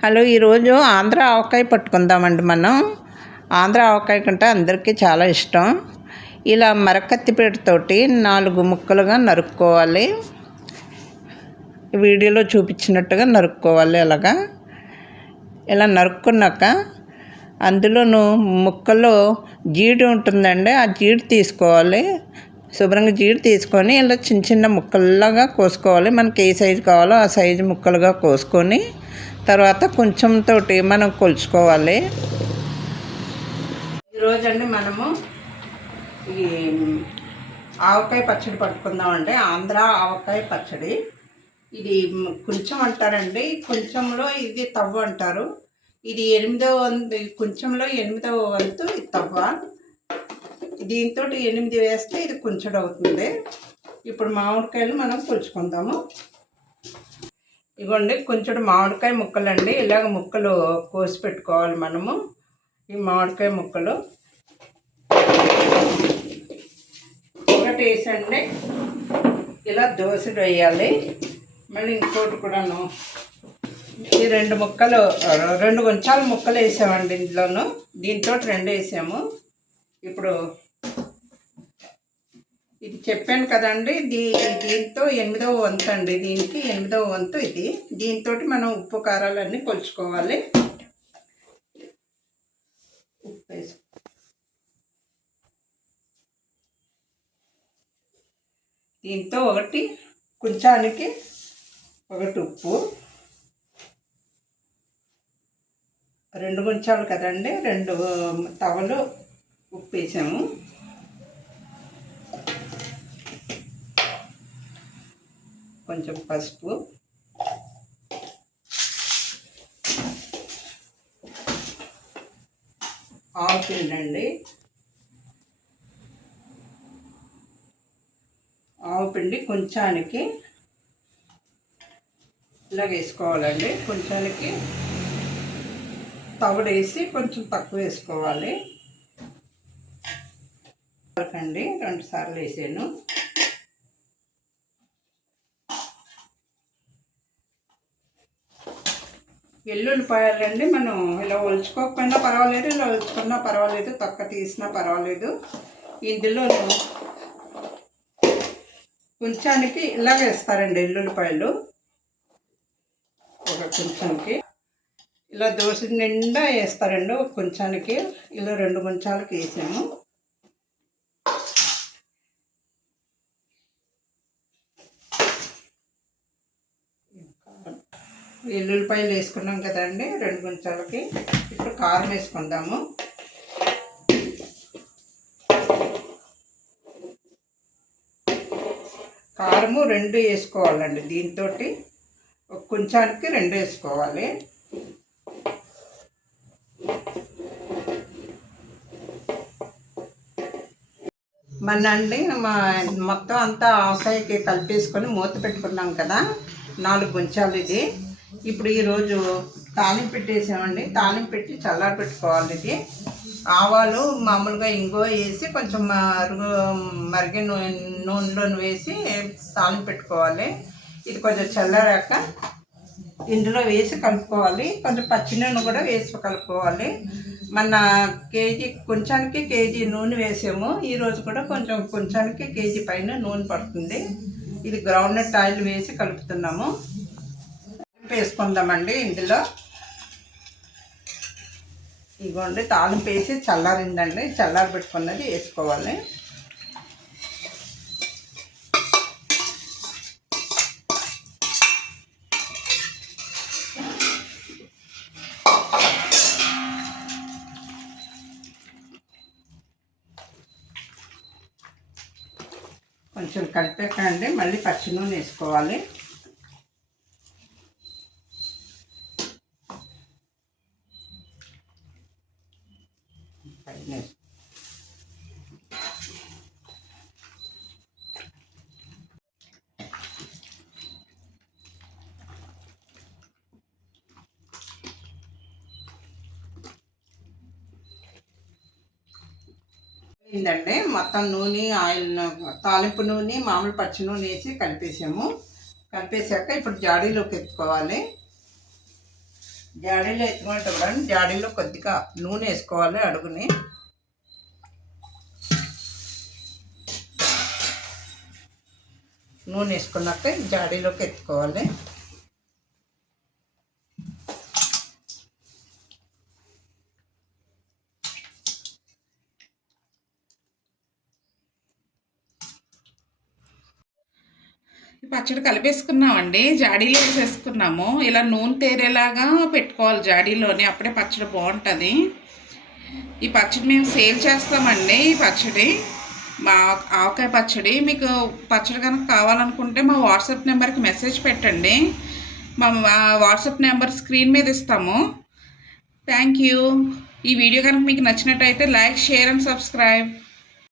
Hello ఈరోజు ఆంధ్ర ఆవకాయ పట్టుకుందామండి మనం. ఆంధ్ర ఆవకాయ కంటే అందరికీ చాలా ఇష్టం. ఇలా మరకత్తిపీటతోటి నాలుగు ముక్కలుగా నరుక్కోవాలి. వీడియోలో చూపించినట్టుగా నరుక్కోవాలి అలాగా. ఇలా నరుక్కున్నాక అందులోను ముక్కలో జీడి ఉంటుందండి ఆ జీడి తీసుకోవాలి. శుభ్రంగా జీడి తీసుకొని ఇలా చిన్న చిన్న ముక్కల్లాగా కోసుకోవాలి. మనకి ఏ సైజు కావాలో ఆ సైజు ముక్కలుగా కోసుకొని తర్వాత కొంచెం తోటి మనం కొలుచుకోవాలి. ఈరోజు అండి మనము ఈ ఆవకాయ పచ్చడి పట్టుకుందామండి. ఆంధ్ర ఆవకాయ పచ్చడి. ఇది కొంచెం అంటారండి. కొంచెంలో ఇది తవ్వ అంటారు. ఇది ఎనిమిదో వంతు కొంచెంలో ఎనిమిదవ వంతు ఇది తవ్వ. దీంతో ఎనిమిది వేస్తే ఇది కొంచెం అవుతుంది ఇప్పుడు మామిడికాయలు మనం పులుచుకుందాము ఇగోండి కొంచెం మామిడికాయ ముక్కలండి. ఇలాగ ముక్కలు కోసి పెట్టుకోవాలి మనము. ఈ మామిడికాయ ముక్కలు. ఒకటి వేసండి. ఇలా దోశలు వేయాలి. మళ్ళీ ఇంకోటి కూడాను. ఈ రెండు ముక్కలు రెండు కొంచాల ముక్కలు వేసామండి ఇందులోను దీంతో రెండు వేసాము. ఇప్పుడు ఇది చెప్పాను కదండి దీ దీంతో ఎనిమిదవ వంతు అండి దీనికి ఎనిమిదవ వంతు ఇది. దీంతో మనం ఉప్పు కారాలన్నీ కొలుచుకోవాలి. ఉప్పు వేసు. దీంతో ఒకటి కొంచానికి ఒకటి ఉప్పు. రెండు కొంచాలు కదండి రెండు తవలు ఉప్పు వేసాము. కొంచెం పసుపు. ఆవు ఆవుపిండి ఆవు పిండి కొంచానికి ఇలా వేసుకోవాలండి. కొంచానికి తవుడేసి కొంచెం తక్కువ వేసుకోవాలి. అండి రెండు సార్లు వేసాను. వెల్లుల్లిపాయలండి మనం ఇలా ఒలుచుకోకపోయినా పర్వాలేదు ఇలా ఒలుచుకున్నా పర్వాలేదు తొక్క తీసినా పర్వాలేదు. ఇందులో కొంచానికి ఇలా వేస్తారండి ఎల్లుల్లిపాయలు ఒక కొంచానికి. ఇలా దోశ నిండా వేస్తారండి ఒక కొంచానికి. ఇలా రెండు కొంచాలకి వేసాము. వెల్లుల్లిపాయలు వేసుకున్నాం కదండి రెండు గుంచాలకి. ఇప్పుడు కారం వేసుకుందాము. కారము రెండు వేసుకోవాలండి దీంతో ఒక కొంచానికి రెండు వేసుకోవాలి. మనండి మా మొత్తం అంతా ఆకాయకి కలిపేసుకొని మూత పెట్టుకున్నాం కదా నాలుగు గుంచాలు ఇది. ఇప్పుడు ఈరోజు తాలింపు పెట్టేసామండి. తాలింపు పెట్టి చల్లారి పెట్టుకోవాలి ఇది. ఆవాలు మామూలుగా ఇంగో వేసి కొంచెం మరుగు మరిగి నూనెలో వేసి తాలింపు పెట్టుకోవాలి. ఇది కొంచెం చల్లారాక ఇందులో వేసి కలుపుకోవాలి. కొంచెం పచ్చి నూనె కూడా వేసి కలుపుకోవాలి. మన కేజీ కొంచానికి కేజీ నూనె వేసాము. ఈరోజు కూడా కొంచెం కొంచానికి కేజీ పైన నూనె పడుతుంది. ఇది గ్రౌండ్ ఆయిల్ వేసి కలుపుతున్నాము. వేసుకుందామండి ఇందులో. ఇగోండి తాలింపు వేసి చల్లారిందండి. చల్లారి పెట్టుకున్నది వేసుకోవాలి. కొంచెం కలిపాకండి మళ్ళీ పచ్చి నూనె వేసుకోవాలి. అయిందండి మొత్తం నూనె ఆయిల్ తాలింపు నూనె మామూలు పచ్చి నూనె వేసి కలిపేసాము. కలిపేసాక ఇప్పుడు జాడీలోకి ఎత్తుకోవాలి. జాడీలో ఎత్తుకుంటాం జాడీలో కొద్దిగా నూనె వేసుకోవాలి అడుగుని. నూనె వేసుకున్నాక జాడీలోకి ఎత్తుకోవాలి. పచ్చడి కలిపేసుకున్నామండి. జాడీలో వేసేసుకున్నాము. ఇలా నూనె తేరేలాగా పెట్టుకోవాలి జాడీలోని. అప్పుడే పచ్చడి బాగుంటుంది. ఈ పచ్చడి మేము సేల్ చేస్తామండి ఈ పచ్చడి. మా ఆవకాయ పచ్చడి. మీకు పచ్చడి కనుక కావాలనుకుంటే మా వాట్సాప్ నెంబర్కి మెసేజ్ పెట్టండి. మా వాట్సాప్ నెంబర్ స్క్రీన్ మీద ఇస్తాము. Thank you. ఈ వీడియో కనుక మీకు నచ్చినట్టయితే లైక్ షేర్ అండ్ సబ్స్క్రైబ్.